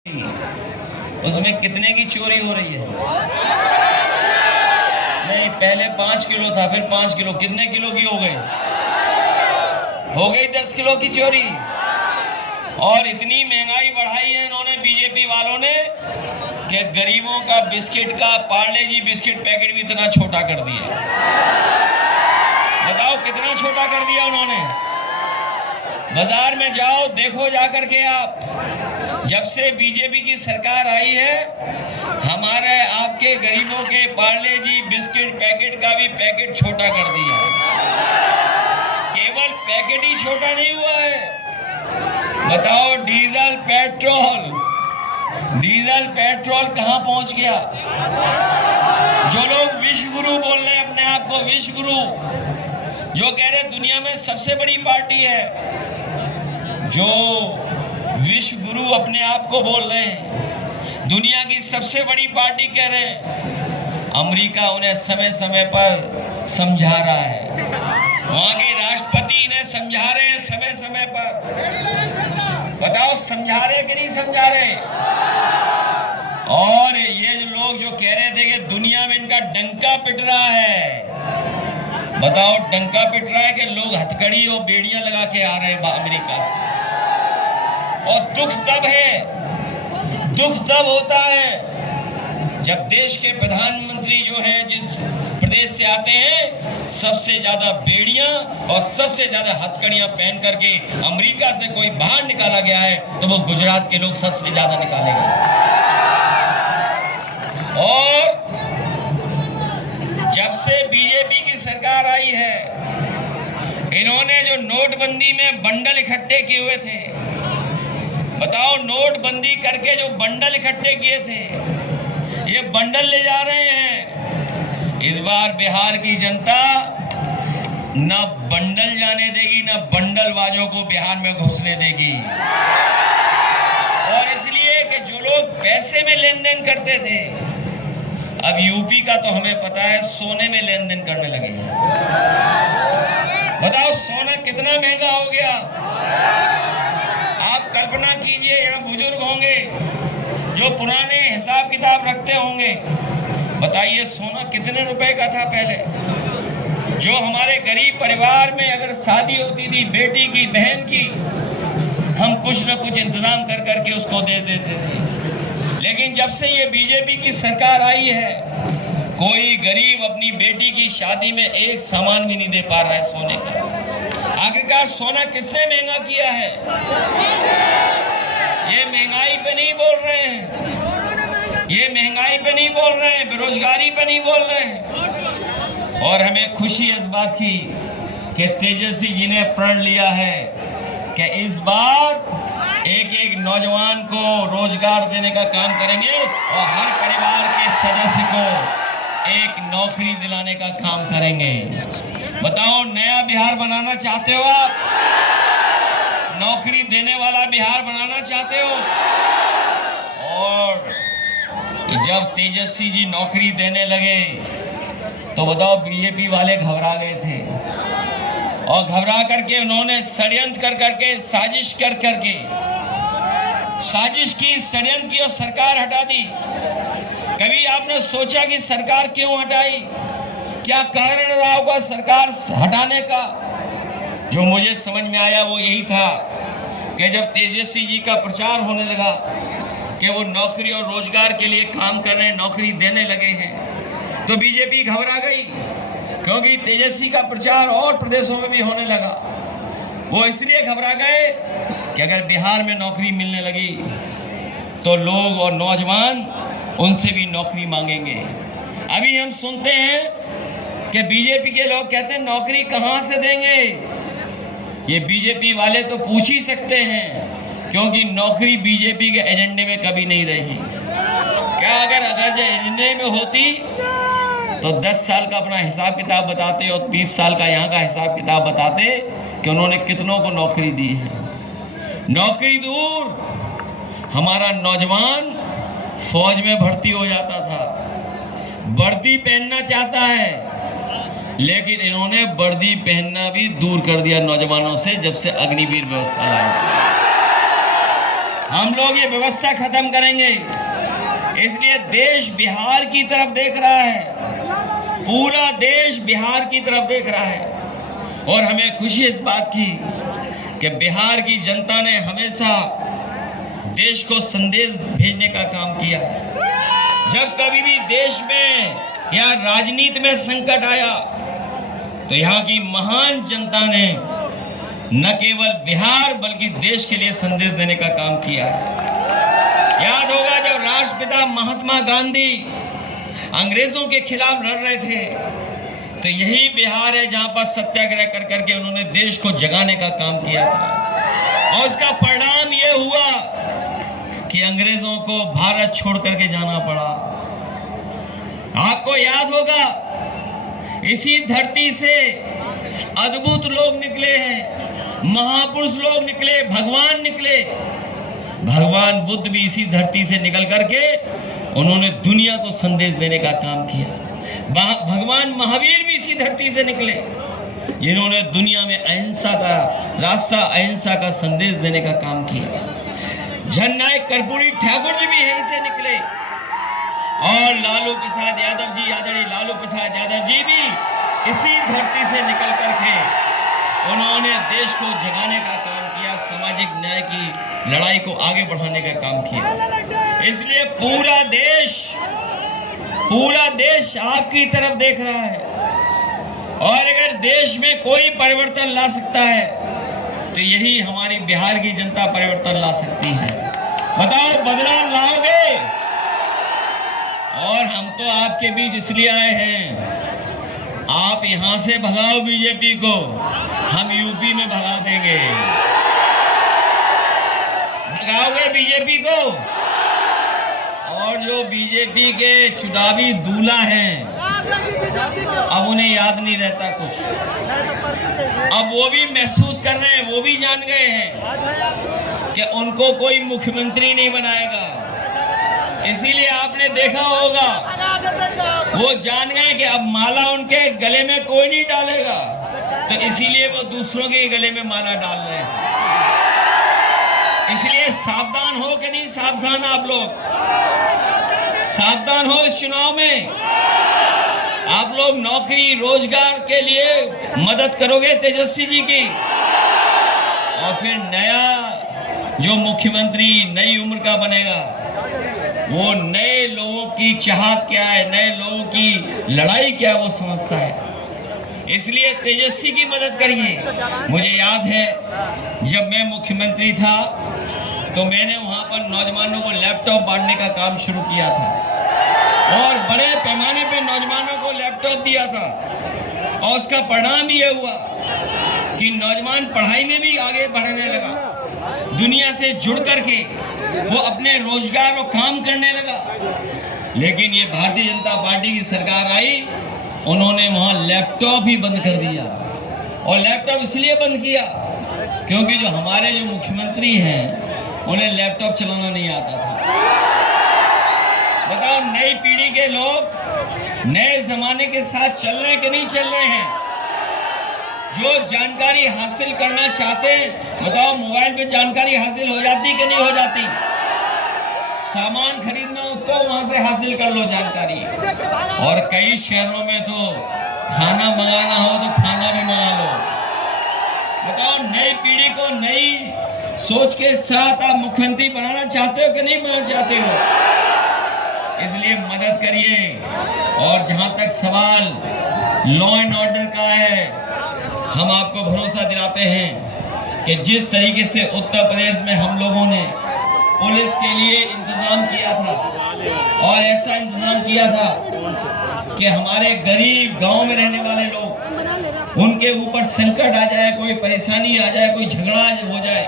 उसमें कितने की चोरी हो रही है? नहीं, पहले 5 किलो था, फिर 5 किलो, कितने किलो की हो गई? हो गई 10 किलो की चोरी। और इतनी महंगाई बढ़ाई है इन्होंने, बीजेपी वालों ने, कि गरीबों का बिस्किट का पार्ले जी बिस्किट पैकेट भी इतना छोटा कर दिया। बताओ कितना छोटा कर दिया उन्होंने। बाजार में जाओ, देखो जाकर के आप, जब से बीजेपी की सरकार आई है, हमारे आपके गरीबों के पार्ले जी बिस्किट पैकेट का भी पैकेट छोटा कर दिया। केवल पैकेट ही छोटा नहीं हुआ है, बताओ डीजल पेट्रोल कहां पहुंच गया? जो लोग विश्व गुरु बोल रहे हैं अपने आप को, विश्व गुरु, जो कह रहे दुनिया में सबसे बड़ी पार्टी है, जो विश्व गुरु अपने आप को बोल रहे हैं, दुनिया की सबसे बड़ी पार्टी कह रहे हैं, अमेरिका उन्हें समय समय पर समझा रहा है, वहां के राष्ट्रपति इन्हें समझा रहे हैं समय समय पर। बताओ समझा रहे कि नहीं समझा रहे? और ये जो लोग जो कह रहे थे कि दुनिया में इनका डंका पिट रहा है, बताओ डंका पिट रहा है कि लोग हथकड़ी और बेड़ियां लगा के आ रहे हैं अमेरिका से। और दुख तब होता है जब देश के प्रधानमंत्री जो हैं, जिस प्रदेश से आते हैं, सबसे ज्यादा बेड़ियां और सबसे ज्यादा हथकड़ियां पहन करके अमेरिका से कोई बाहर निकाला गया है, तो वो गुजरात के लोग सबसे ज्यादा निकाले गए। और जब से बीजेपी की सरकार आई है, इन्होंने जो नोटबंदी में बंडल इकट्ठे किए हुए थे, बताओ नोटबंदी करके जो बंडल इकट्ठे किए थे, ये बंडल ले जा रहे हैं। इस बार बिहार की जनता न बंडल जाने देगी, न बंडलबाजों को बिहार में घुसने देगी। और इसलिए कि जो लोग पैसे में लेन देन करते थे, अब यूपी का तो हमें पता है सोने में लेन देन करने लगे। बताओ सोना कितना महंगा हो गया। आप कल्पना कीजिए, यहाँ बुजुर्ग होंगे जो पुराने हिसाब किताब रखते होंगे, बताइए सोना कितने रुपए का था पहले। जो हमारे गरीब परिवार में अगर शादी होती थी बेटी की, बहन की, हम कुछ न कुछ इंतजाम कर करके उसको दे देते थे। लेकिन जब से ये बीजेपी की सरकार आई है, कोई गरीब अपनी बेटी की शादी में एक सामान भी नहीं दे पा रहा है सोने का। आखिरकार सोना किसने महंगा किया है? ये महंगाई पे नहीं बोल रहे हैं, ये महंगाई पे नहीं बोल रहे हैं, बेरोजगारी पे नहीं बोल रहे हैं। और हमें खुशी इस बात की कि तेजस्वी जी ने प्रण लिया है कि इस बार एक एक नौजवान को रोजगार देने का काम करेंगे और हर परिवार के सदस्य को एक नौकरी दिलाने का काम करेंगे। बताओ नया बिहार बनाना चाहते हो आप? नौकरी देने वाला बिहार बनाना चाहते हो? और जब तेजस्वी जी नौकरी देने लगे तो बताओ बीजेपी वाले घबरा गए थे, और घबरा करके उन्होंने षड्यंत्र कर करके साजिश कर करके षड्यंत्र की और सरकार हटा दी। कभी आपने सोचा कि सरकार क्यों हटाई? क्या कारण रहा होगा सरकार हटाने का? जो मुझे समझ में आया वो यही था कि जब तेजस्वी जी का प्रचार होने लगा कि वो नौकरी और रोजगार के लिए काम कर रहे हैं, नौकरी देने लगे हैं, तो बीजेपी घबरा गई, क्योंकि तेजस्वी का प्रचार और प्रदेशों में भी होने लगा। वो इसलिए घबरा गए कि अगर बिहार में नौकरी मिलने लगी तो लोग और नौजवान उनसे भी नौकरी मांगेंगे। अभी हम सुनते हैं कि बीजेपी के लोग कहते हैं नौकरी कहां से देंगे। ये बीजेपी वाले तो पूछ ही सकते हैं, क्योंकि नौकरी बीजेपी के एजेंडे में कभी नहीं रही। क्या अगर जो एजेंडे में होती तो 10 साल का अपना हिसाब किताब बताते और 30 साल का यहाँ का हिसाब किताब बताते कि उन्होंने कितनों को नौकरी दी है। नौकरी दूर, हमारा नौजवान फौज में भर्ती हो जाता था, वर्दी पहनना चाहता है, लेकिन इन्होंने वर्दी पहनना भी दूर कर दिया नौजवानों से जब से अग्निवीर व्यवस्था लाई। हम लोग ये व्यवस्था खत्म करेंगे। इसलिए देश बिहार की तरफ देख रहा है, पूरा देश बिहार की तरफ देख रहा है। और हमें खुशी इस बात की कि बिहार की जनता ने हमेशा देश को संदेश भेजने का काम किया। जब कभी भी देश में या राजनीति में संकट आया तो यहाँ की महान जनता ने न केवल बिहार बल्कि देश के लिए संदेश देने का काम किया। याद होगा जब राष्ट्रपिता महात्मा गांधी अंग्रेजों के खिलाफ लड़ रहे थे तो यही बिहार है जहां पर सत्याग्रह कर करके उन्होंने देश को जगाने का काम किया था। और उसका परिणाम यह हुआ कि अंग्रेजों को भारत छोड़ करके जाना पड़ा। आपको याद होगा इसी धरती से अद्भुत लोग निकले हैं, महापुरुष लोग निकले, भगवान निकले। भगवान बुद्ध भी इसी धरती से निकल करके उन्होंने दुनिया को संदेश देने का काम किया। भगवान महावीर भी इसी धरती से निकले जिन्होंने दुनिया में अहिंसा का रास्ता, अहिंसा का संदेश देने का काम किया। जननायक कर्पूरी ठाकुर जी भी यहीं से निकले और लालू प्रसाद यादव जी, आदरणीय लालू प्रसाद यादव जी भी इसी धरती से निकल करके उन्होंने देश को जगाने का काम किया, सामाजिक न्याय की लड़ाई को आगे बढ़ाने का काम किया। इसलिए पूरा देश आपकी तरफ देख रहा है। और अगर देश में कोई परिवर्तन ला सकता है तो यही हमारी बिहार की जनता परिवर्तन ला सकती है। बताओ, बदलाव लाओगे? और हम तो आपके बीच इसलिए आए हैं, आप यहां से भगाओ बीजेपी को, हम यूपी में भगा देंगे। भगाओगे बीजेपी को? और जो बीजेपी के चुनावी दूल्हा हैं, अब उन्हें याद नहीं रहता कुछ, अब वो भी महसूस कर रहे हैं, वो भी जान गए हैं कि उनको कोई मुख्यमंत्री नहीं बनाएगा। इसीलिए आपने देखा होगा वो जान गए कि अब माला उनके गले में कोई नहीं डालेगा, तो इसीलिए वो दूसरों के गले में माला डाल रहे हैं। इसलिए सावधान हो कि नहीं सावधान? आप लोग सावधान हो इस चुनाव में। आप लोग नौकरी रोजगार के लिए मदद करोगे तेजस्वी जी की, और फिर नया जो मुख्यमंत्री नई उम्र का बनेगा वो नए लोगों की चाहत क्या है, नए लोगों की लड़ाई क्या है वो समझता है। इसलिए तेजस्वी की मदद करिए। मुझे याद है जब मैं मुख्यमंत्री था तो मैंने वहां पर नौजवानों को लैपटॉप बांटने का काम शुरू किया था और बड़े पैमाने पे नौजवानों को लैपटॉप दिया था। और उसका परिणाम ये हुआ कि नौजवान पढ़ाई में भी आगे बढ़ने लगा, दुनिया से जुड़ करके वो अपने रोजगार और काम करने लगा। लेकिन ये भारतीय जनता पार्टी की सरकार आई, उन्होंने वहां लैपटॉप ही बंद कर दिया। और लैपटॉप इसलिए बंद किया क्योंकि जो हमारे जो मुख्यमंत्री हैं उन्हें लैपटॉप चलाना नहीं आता था। बताओ, नई पीढ़ी के लोग नए जमाने के साथ चल रहे हैं कि नहीं चल रहे हैं? जो जानकारी हासिल करना चाहते हैं, बताओ मोबाइल पे जानकारी हासिल हो जाती कि नहीं हो जाती? सामान खरीदना हो तो वहां से हासिल कर लो जानकारी। और कई शहरों में तो खाना मंगाना हो तो खाना भी मंगा लो। बताओ, नई पीढ़ी को नई सोच के साथ आप मुख्यमंत्री बनाना चाहते हो कि नहीं बनाना चाहते हो? इसलिए मदद करिए। और जहां तक सवाल लॉ एंड ऑर्डर का है, हम आपको भरोसा दिलाते हैं कि जिस तरीके से उत्तर प्रदेश में हम लोगों ने पुलिस के लिए इंतजाम किया था और ऐसा इंतजाम किया था कि हमारे गरीब गांव में रहने वाले लोग, उनके ऊपर संकट आ जाए, कोई परेशानी आ जाए, कोई झगड़ा हो जाए,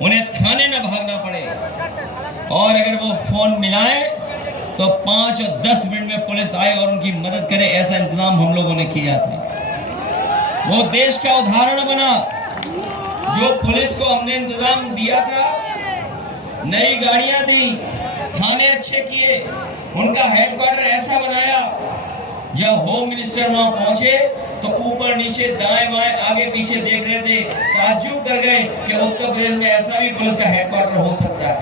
उन्हें थाने न भागना पड़े। और अगर वो फोन मिलाए तो 5 और 10 मिनट में पुलिस आए और उनकी मदद करे, ऐसा इंतजाम हम लोगों ने किया था। वो देश का उदाहरण बना। जो पुलिस को हमने इंतजाम दिया था, नई गाड़ियां दी, थाने अच्छे किए, उनका हेडक्वार्टर ऐसा बनाया, जब होम मिनिस्टर वहां पहुंचे तो ऊपर नीचे दाएं बाएं आगे पीछे देख रहे थे, ताज्जुब कर गए कि उत्तर प्रदेश में ऐसा भी पुलिस का हेडक्वार्टर हो सकता है।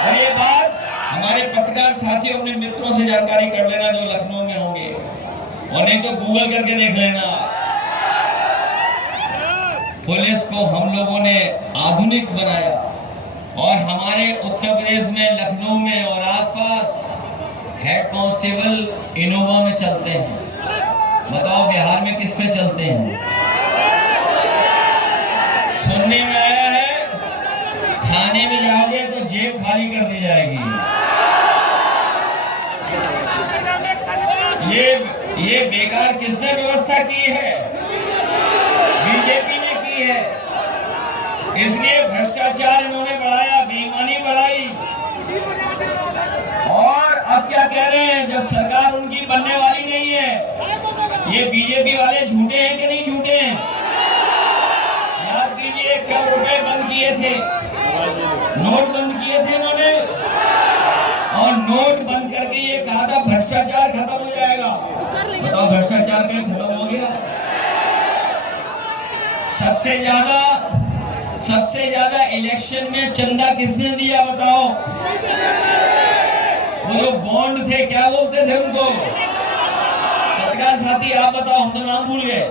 और ये बात हमारे पत्रकार साथियों अपने मित्रों से जानकारी कर लेना जो लखनऊ में होंगे, और नहीं तो गूगल करके देख लेना। पुलिस को हम लोगों ने आधुनिक बनाया और हमारे उत्तर प्रदेश में लखनऊ में और आसपास हेड कांस्टेबल इनोवा में चलते हैं। बताओ बिहार में किस पे चलते हैं? सुनने में आया है थाने में जाओगे तो जेब खाली कर दी जाएगी। ये बेकार किसने व्यवस्था की है? बीजेपी ने की है। इसलिए भ्रष्टाचार इन्होंने बढ़ाया, बेईमानी बढ़ाई। और अब क्या कह रहे हैं, जब सरकार उनकी बनने वाली नहीं है। ये बीजेपी वाले झूठे हैं कि नहीं झूठे हैं? याद कीजिए कब रुपए बंद किए थे, नोट बंद किए थे इन्होंने, और नोट बंद करके ये कहा था भ्रष्टाचार खत्म हो जाएगा। बताओ भ्रष्टाचार कहीं खत्म हो गया? सबसे ज्यादा इलेक्शन में चंदा किसने दिया बताओ? वो जो बॉन्ड थे, क्या बोलते थे उनको? पत्रकार साथी आप बताओ, हम तो नाम भूल गए।